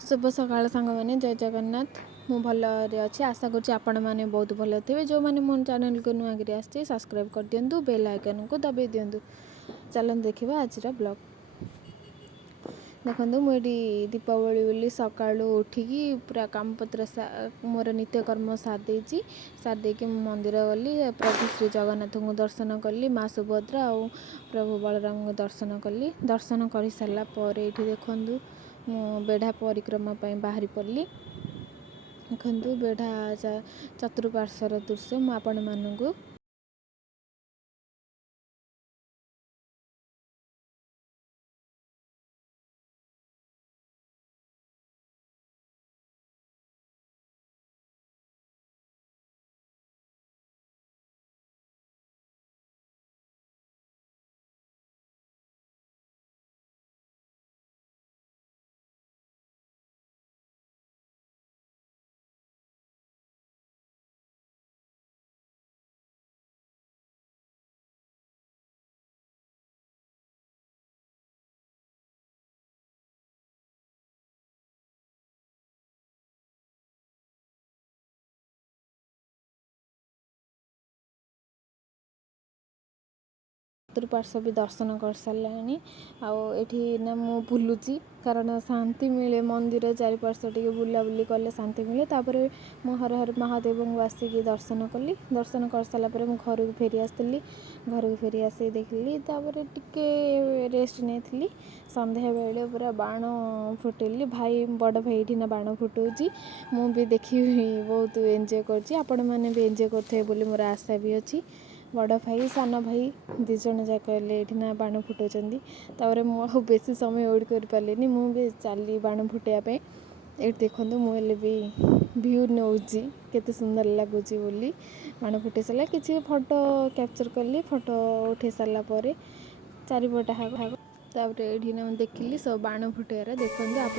शुभ सकाळ सांग मैंने जय जगन्नाथ। मु भल अच्छी आशा करुँच आपण मैंने बहुत भल थे। जो मैंने मो चैनल को नुआ कर सब्सक्राइब कर दिंतु, बेल आइकन को दबाई दिंतु। चलन देखा आज ब्लॉग। देखो मुझे दीपावली बोली सका उठिकी पूरा काम पत्र मोर नित्यकर्म सारी मंदिर गली। प्रभु श्री जगन्नाथ को दर्शन कली, माँ सुभद्रा और प्रभु बलराम को दर्शन कली। दर्शन कर सारापर ये देखु मु बेढ़ा परिक्रमा बाहरी पड़ी। देखु बेढ़ा चतुर्पार्श्वर दृश्य मु आपण मानू चतुर्पार्श्व भी दर्शन कर सारा आठी ना मु बुलूची कारण शांति मिले। मंदिर चारिपार्श्व टे बुलाबुली कले शांति मिले। तापर मु हर हर महादेव को आसिक दर्शन कली। दर्शन कर सारापर मु घर को फेरी आसती। घर को फेरी आसी देखली तापर टिके रेस्ट नहीं। संध्या बेले पूरा बाण फुटेली। भाई बड़ भाई ये बाण फुटाऊँगी मु भी देखी बहुत एंजॉय कर मैंने भी एंजॉय करते बोली मोर आशा भी अच्छी। बड़ भाई सान भाई दिज जाक ये बाण फुटाऊँ। मु बेसी समय वेट कर पारे मुझे चली बाण फुटाइवाई। ये देखो मुझे भी भ्यू नौची केते सुंदर लगुच बोली बाण फुटे सारा कि फोटो कैप्चर कली। फोटो उठे सारापर चारिपटा हाग तापर ये देखिली सब बाण फुटेबार। देखते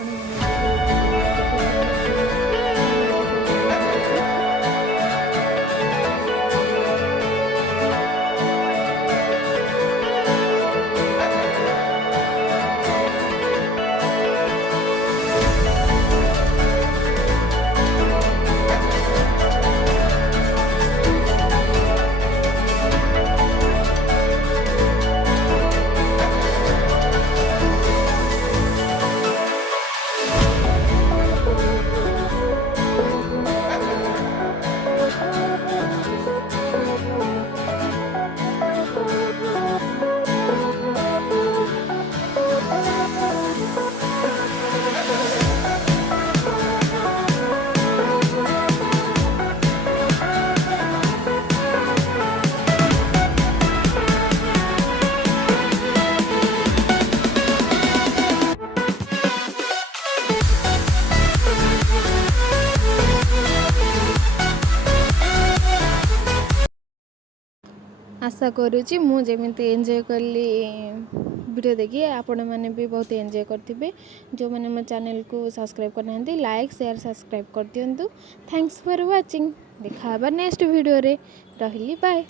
आशा करुँची मुझे एंजॉय कली वीडियो देखिए आपण मैंने भी बहुत एंजॉय करते। जो मैंने मो चैनल को सब्सक्राइब करना लाइक शेयर सब्सक्राइब कर दिंतु। Thanks for watching. देखा नेक्स्ट वीडियो रे रही बाय।